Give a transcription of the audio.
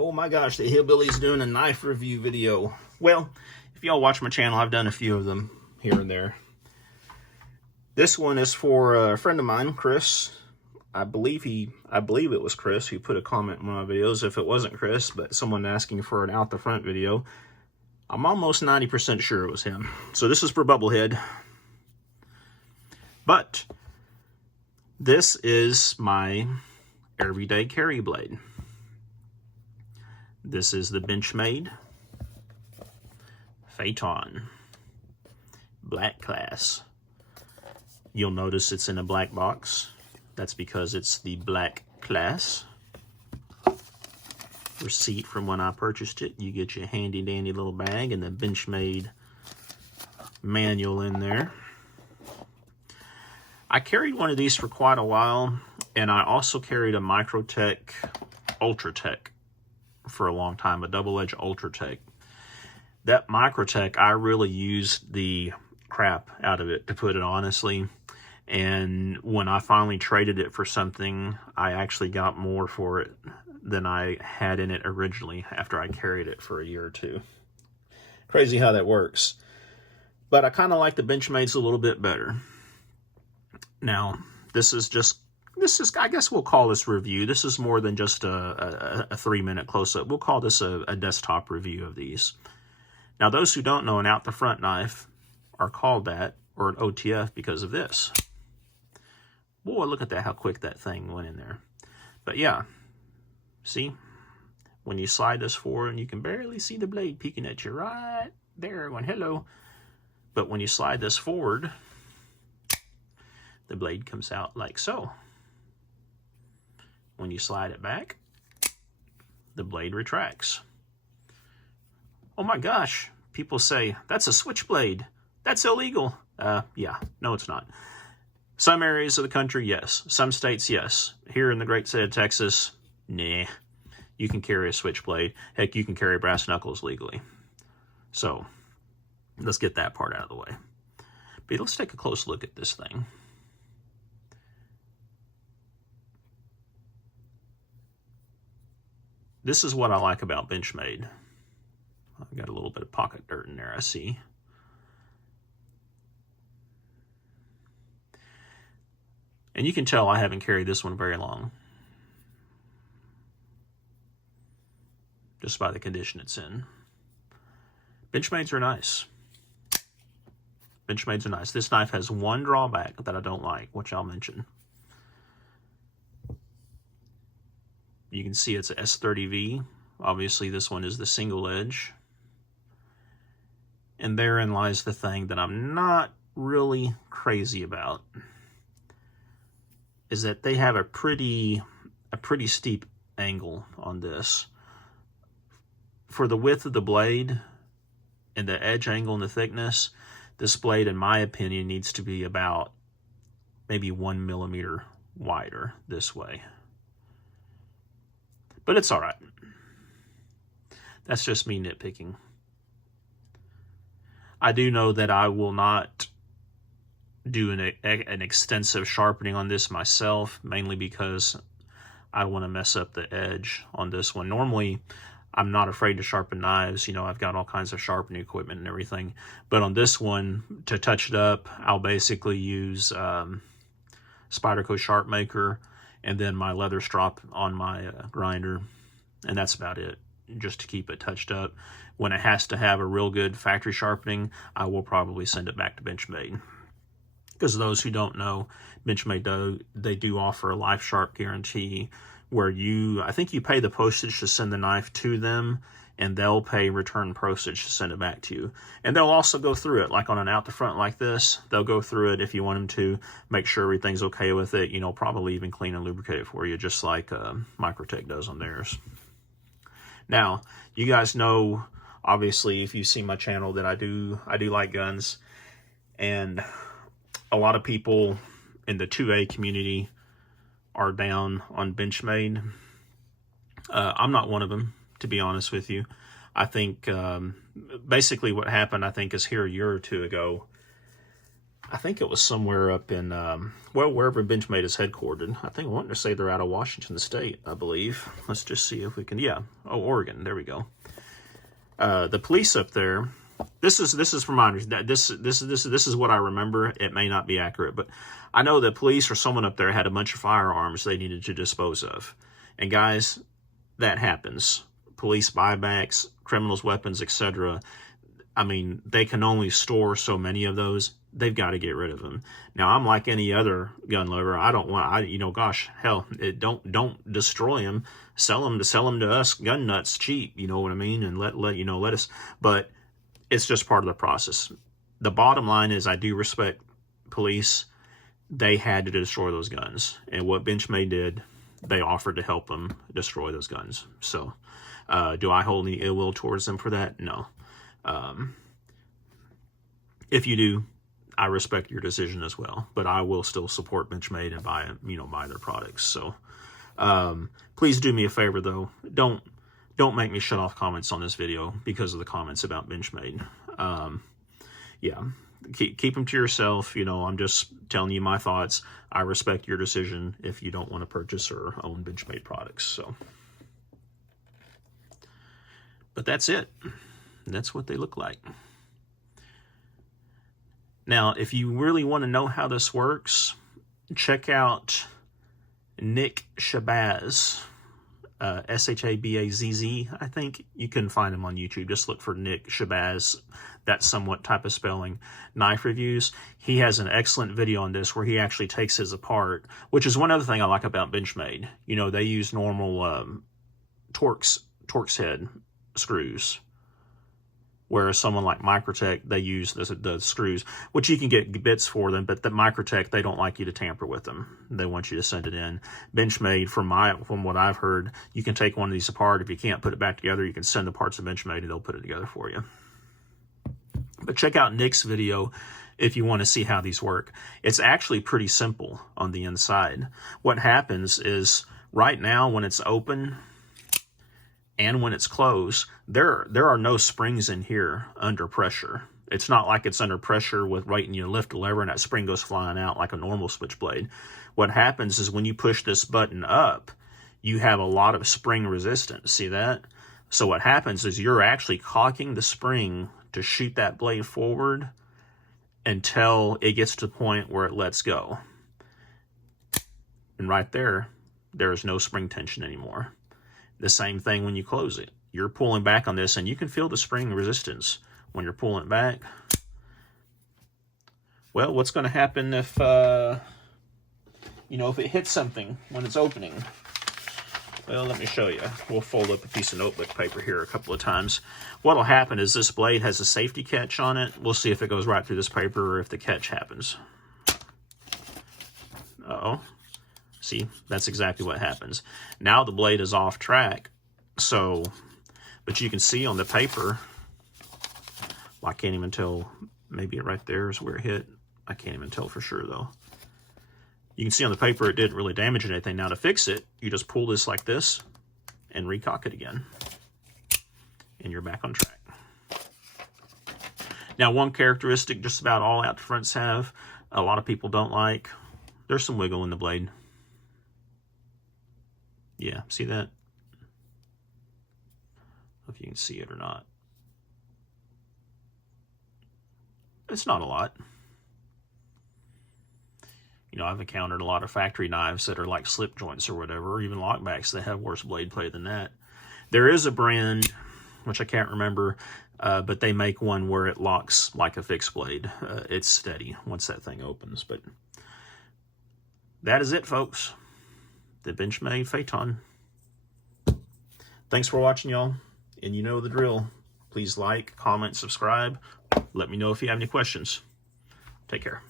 Oh my gosh, the Hillbilly's doing a knife review video. Well, if y'all watch my channel, I've done a few of them here and there. This one is for a friend of mine, Chris. I believe it was Chris who put a comment in one of my videos. If it wasn't Chris, but someone asking for an out the front video, I'm almost 90% sure it was him. So this is for Bubblehead. But this is my everyday carry blade. This is the Benchmade Phaeton Black Class. You'll notice it's in a black box. That's because it's the Black Class. Receipt from when I purchased it. You get your handy dandy little bag and the Benchmade manual in there. I carried one of these for quite a while, and I also carried a Microtech Ultratech for a long time, a double-edged Ultratech. That Microtech, I really used the crap out of it, to put it honestly. And when I finally traded it for something, I actually got more for it than I had in it originally after I carried it for a year or two. Crazy how that works. But I kind of like the Benchmade's a little bit better. Now, this is, I guess we'll call this review. This is more than just a 3-minute close-up. We'll call this a desktop review of these. Now, those who don't know, an out-the-front knife are called that, or an OTF, because of this. Boy, look at that, how quick that thing went in there. But yeah, see? When you slide this forward, and you can barely see the blade peeking at you right there, going, hello. But when you slide this forward, the blade comes out like so. When you slide it back, the blade retracts. Oh my gosh, people say, that's a switchblade. That's illegal. Yeah, no it's not. Some areas of the country, yes. Some states, yes. Here in the great state of Texas, nah. You can carry a switchblade. Heck, you can carry brass knuckles legally. So, let's get that part out of the way. But let's take a close look at this thing. This is what I like about Benchmade. I've got a little bit of pocket dirt in there, I see. And you can tell I haven't carried this one very long. Just by the condition it's in. Benchmades are nice. Benchmades are nice. This knife has one drawback that I don't like, which I'll mention. You can see it's a S30V. Obviously, this one is the single edge. And therein lies the thing that I'm not really crazy about, is that they have a pretty steep angle on this. For the width of the blade and the edge angle and the thickness, this blade, in my opinion, needs to be about maybe 1 millimeter wider this way. But it's all right. That's just me nitpicking. I do know that I will not do an extensive sharpening on this myself, mainly because I don't want to mess up the edge on this one. Normally, I'm not afraid to sharpen knives. You know, I've got all kinds of sharpening equipment and everything. But on this one, to touch it up, I'll basically use Spyderco Sharp Maker and then my leather strop on my grinder. And that's about it, just to keep it touched up. When it has to have a real good factory sharpening, I will probably send it back to Benchmade. Because those who don't know, Benchmade, they do offer a life sharp guarantee where I think you pay the postage to send the knife to them, and they'll pay return postage to send it back to you. And they'll also go through it, like on an out the front like this, they'll go through it if you want them to, make sure everything's okay with it, you know, probably even clean and lubricate it for you, just like Microtech does on theirs. Now, you guys know, obviously, if you see my channel, that I do like guns, and a lot of people in the 2A community are down on Benchmade. I'm not one of them, to be honest with you. I think basically what happened, I think, is here a year or two ago, I think it was somewhere up in, well, wherever Benchmade is headquartered. I think I wanted to say they're out of Washington State, I believe. Let's just see if we can, yeah. Oh, Oregon, there we go. The police up there, this is from my understanding, this is what I remember. It may not be accurate, but I know the police or someone up there had a bunch of firearms they needed to dispose of. And guys, that happens. Police buybacks, criminals' weapons, etc. I mean, they can only store so many of those. They've got to get rid of them. Now, I'm like any other gun lover. I don't want, gosh, hell, don't destroy them. Sell them to us gun nuts cheap. You know what I mean? And let us. But it's just part of the process. The bottom line is, I do respect police. They had to destroy those guns, and what Benchmade did, they offered to help them destroy those guns. So, do I hold any ill will towards them for that? No. If you do, I respect your decision as well, but I will still support Benchmade and buy their products. So, please do me a favor though. Don't make me shut off comments on this video because of the comments about Benchmade. Yeah, keep them to yourself. I'm just telling you my thoughts. I respect your decision if you don't want to purchase or own Benchmade products. So, but that's it. That's what they look like. Now, if you really want to know how this works, check out Nick Shabazz, Shabazz, I think. You can find him on YouTube. Just look for Nick Shabazz, that somewhat type of spelling, knife reviews. He has an excellent video on this where he actually takes his apart, which is one other thing I like about Benchmade. They use normal Torx head screws, whereas someone like Microtech, they use the screws, which you can get bits for them, but the Microtech, they don't like you to tamper with them. They want you to send it in. Benchmade, from what I've heard, you can take one of these apart. If you can't put it back together, you can send the parts of Benchmade and they'll put it together for you. But check out Nick's video if you want to see how these work. It's actually pretty simple on the inside. What happens is, right now when it's open and when it's closed, there are no springs in here under pressure. It's not like it's under pressure with and you lift a lever and that spring goes flying out like a normal switchblade. What happens is when you push this button up, you have a lot of spring resistance. See that? So what happens is you're actually cocking the spring to shoot that blade forward until it gets to the point where it lets go. And right there, there is no spring tension anymore. The same thing when you close it. You're pulling back on this and you can feel the spring resistance when you're pulling it back. Well, what's going to happen if, if it hits something when it's opening? Well, let me show you. We'll fold up a piece of notebook paper here a couple of times. What'll happen is this blade has a safety catch on it. We'll see if it goes right through this paper or if the catch happens. Uh-oh. See, that's exactly what happens. Now the blade is off track. So, but you can see on the paper, well, I can't even tell, maybe right there is where it hit. I can't even tell for sure though. You can see on the paper it didn't really damage anything. Now to fix it, you just pull this like this and recock it again. And you're back on track. Now, one characteristic just about all out fronts have, a lot of people don't like, there's some wiggle in the blade. Yeah, see that? If you can see it or not. It's not a lot. I've encountered a lot of factory knives that are like slip joints or whatever, or even lockbacks that have worse blade play than that. There is a brand, which I can't remember, but they make one where it locks like a fixed blade. It's steady once that thing opens. But that is it, folks. The Benchmade Phaeton. Thanks for watching, y'all. And you know the drill. Please like, comment, subscribe. Let me know if you have any questions. Take care.